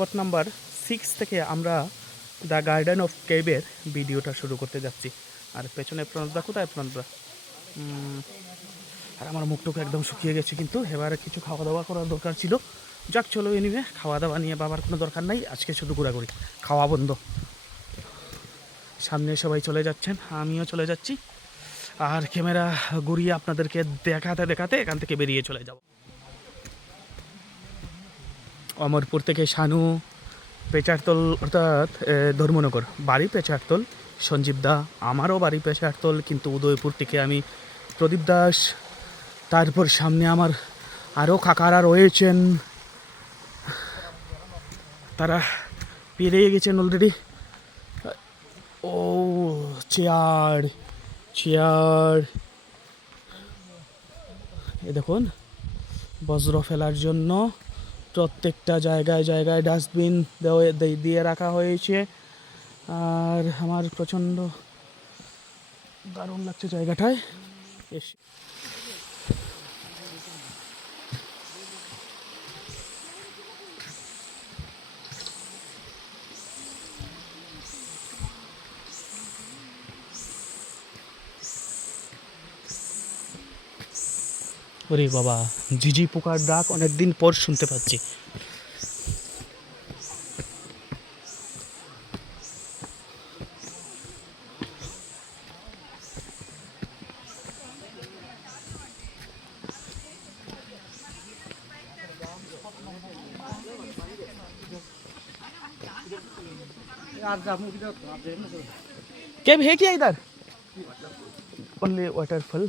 Spot number 6 থেকে আমরা the garden of কেভের ভিডিওটা শুরু করতে যাচ্ছি। আর পেছনে প্রণবদা, কোথায় প্রণবদা? আর আমার মুখটুকু একদম শুকিয়ে গেছে, কিন্তু এবারে কিছু খাওয়া দাওয়া করার দরকার ছিল। যাক চলো, এনিওয়ে খাওয়া দাওয়া নিয়ে বাবার কোনো দরকার নাই, আজকে শুধু ঘোরাঘুরি, খাওয়া বন্ধ। সামনে সবাই চলে যাচ্ছেন, আমিও চলে যাচ্ছি। আর ক্যামেরা ঘুরিয়ে আপনাদেরকে দেখাতে দেখাতে এখান থেকে বেরিয়ে চলে যাব। অমরপুর থেকে শানু, পেচারতল অর্থাৎ ধর্মনগর, বাড়ি পেচারতল সঞ্জীব দা, আমারও বাড়ি পেচারতল, কিন্তু উদয়পুর থেকে আমি প্রদীপ দাস। তারপর সামনে আমার আরও কাকারা রয়েছেন, তারা পেরিয়ে গেছেন অলরেডি। ও চেয়ার চেয়ার, এ দেখুন বজ্র ফেলার জন্য প্রত্যেকটা জায়গায় জায়গায় ডাস্টবিন দিয়ে রাখা হয়েছে। আর আমার প্রচণ্ড দারুণ লাগছে জায়গাটায় এসে। ওরে বাবা, ঝিঝি পোকার ডাক অনেকদিন পর শুনতে পাচ্ছি। क्या है क्या इधर? Only waterfall.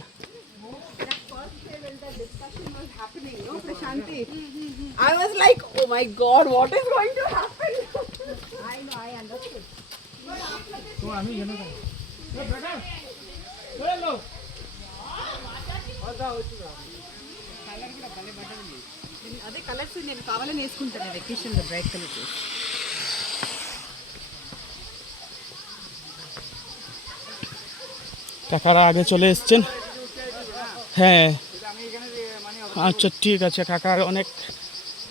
I was like, oh my god, what is going to happen? I know, I understood. అదే కలర్స్ నేను కావాలని వేసుకుంటాను వెకేషన్ లో బ్రైట్ కలర్స్. কাকারা আগে চলে এসছেন। হ্যাঁ আচ্ছা ঠিক আছে, কাকার অনেক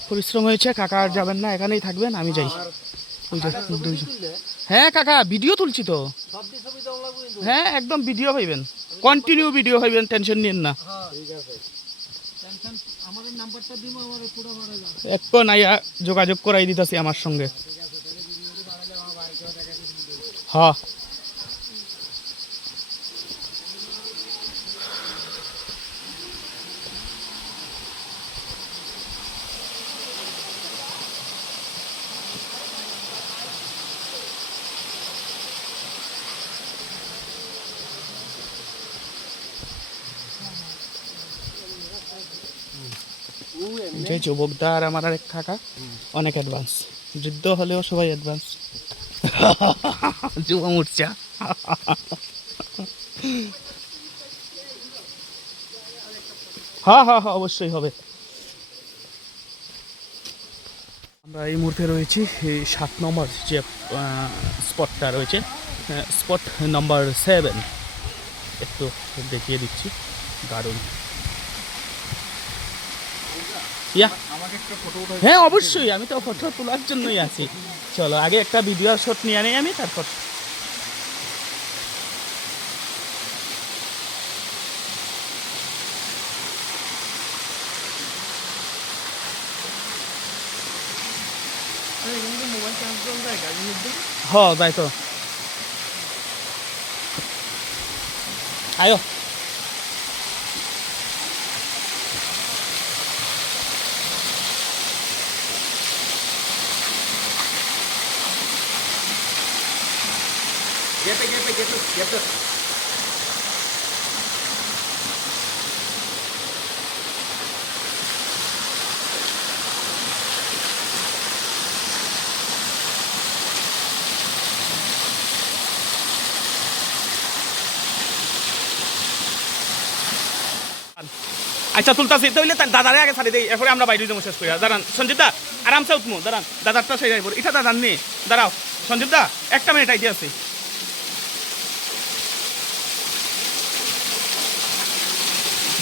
পরিশ্রম হয়েছে, কাকা আর যাবেন না, এখানেই থাকবেন, আমি যাই। হ্যাঁ কাকা ভিডিও তুলছি তো, হ্যাঁ একদম ভিডিও হইবেন, কন্টিনিউ ভিডিও হইবেন, টেনশন নিন না। এখন আইয়া যোগাযোগ করাই দিতেছি আমার সঙ্গে। হ্যাঁ যে যুবকদা আর আমার আরেক কাকা অনেক অ্যাডভান্স, যুদ্ধ হলেও সবাই অ্যাডভান্স। যুব মোর্চা। হ্যাঁ হ্যাঁ হ্যাঁ অবশ্যই হবে। আমরা এই মুহূর্তে রয়েছি এই 7 নম্বর যে স্পটটা রয়েছে, স্পট নাম্বার 7, একটু দেখিয়ে দিচ্ছি, দারুণ। হ্যাঁ অবশ্যই, আমি তো ফটো তোলার জন্যই আছি। চলো আগে একটা ভিডিও শট নিয়ে নেই আমি, তারপর হ্যাঁ তাই তো। আয়ো Get it. আচ্ছা তুলতাছি তাহলে, দাদারে আগে ছাড়ি দেই, এরপরে আমরা বাইরে যাবো শেষ করি। দাঁড়ান সঞ্জীব দা, আরামসে উঠমু, দাঁড়ান দাদারটা সেই যাইব, এটা দাদার নেই, দাঁড়াও সঞ্জীব দা, একটা মিনিট আইডিয়া আছে।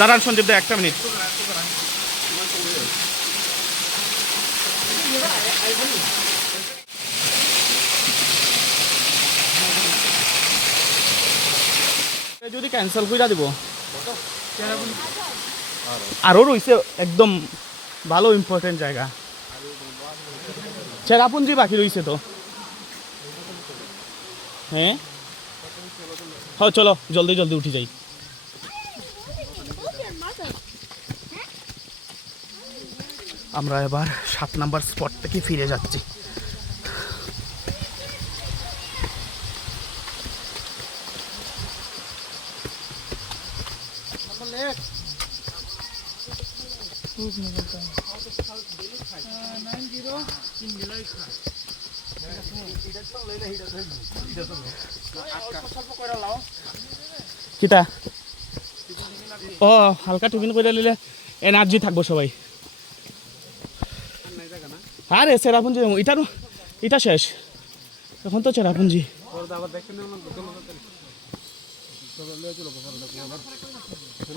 দাঁড়ান সঞ্জীব দা, একটা মিনিট। যদি ক্যান্সেল করে দিব আরও রয়েছে একদম ভালো ইম্পর্টেন্ট জায়গা চেরাপুঞ্জি বাকি রয়েছে তো হ্যাঁ হ্যাঁ চলো জলদি জলদি উঠি যাই আমরা এবার 7 নাম্বার স্পট থেকে ফিরে যাচ্ছি কিতা ও হালকা টিফিন করে নিলে এনার্জি থাকবো সবাই আরে চেরাপুঞ্জি এটা শেষ এখন তো চেরাপুঞ্জি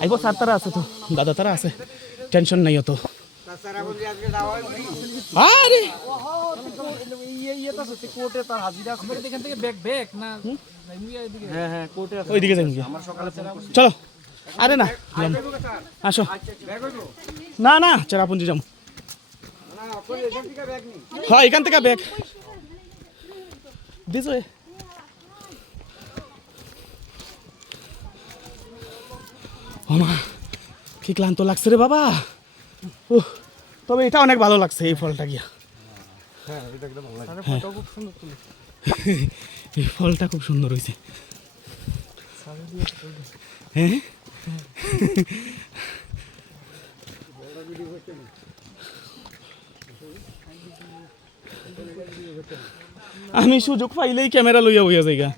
আইব স্যার তারা আছে তো দাদা তারা আছে টেনশন নাই অত আরে ওইদিকে যাই চলো আরে না আসো না না চেরাপুঞ্জি যাম হ্যাঁ এখান থেকে ব্যাগ দিস ওমা কি ক্লান্ত লাগছে রে বাবা তবে এটা অনেক ভালো লাগছে এই ফলটা গিয়া এই ফলটা খুব সুন্দর হয়েছে হ্যাঁ আমি সুযোগ পাইলেই ক্যামেরা লইয়া বইয়া যাইগা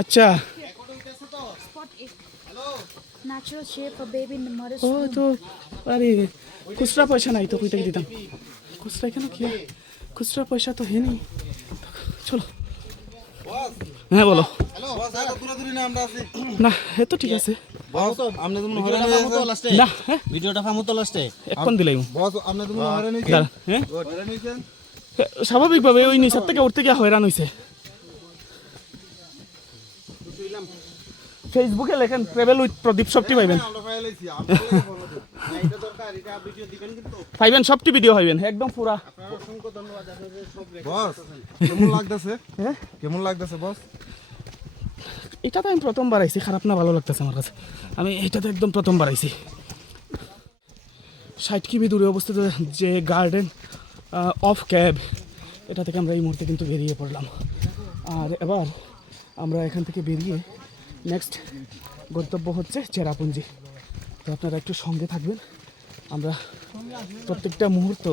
আচ্ছা Natural shape for baby in the mother's O womb. তো আরে খুচরা পয়সা নাই তো কইটা দিতাম খুচরা কেন কি খুচরা পয়সা তো হেনি চলো হ্যাঁ বলো না এ তো ঠিক আছে না হ্যাঁ ভিডিওটা ফামু তো লাস্টে এখন দিলাই বস আপনি তুমি হয়রান হইছেন দাঁড়া, হ্যাঁ হয়রান হইছেন স্বাভাবিকভাবে ওই নিচের থেকে উঠতে গিয়ে হয়রান হয়েছে ফেসবুকে লেখেন ট্রাভেল উইথ প্রদীপ সবটি পাইবেন আমরা ফাইল হইছি আপনাদের বলো না এটা দরকার এটা ভিডিও দিবেন কিন্তু পাইবেন সবটি ভিডিও পাইবেন একদম পুরা আপনার অসংখ্য ধন্যবাদ আপনাদের সব বস কেমন লাগতেছে হ্যাঁ কেমন লাগতেছে বস এটা তো আমি প্রথমবার আইছি খারাপ না ভালো লাগতেছে আমার কাছে আমি এটাতে একদম প্রথমবার আইছি 60 কিমি দূরে অবস্থিত যে গার্ডেন অফ ক্যাব এটা থেকে আমরা এই মুহূর্তে কিন্তু বেরিয়ে পড়লাম আর এবার আমরা এখান থেকে বেরিয়ে নেক্সট গন্তব্য হচ্ছে চেরাপুঞ্জি তো আপনারা একটু সঙ্গে থাকবেন আমরা প্রত্যেকটা মুহূর্ত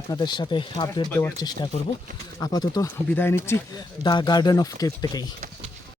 আপনাদের সাথে আপডেট দেওয়ার চেষ্টা করব আপাতত বিদায় নিচ্ছি দ্য গার্ডেন অফ কেপ থেকেই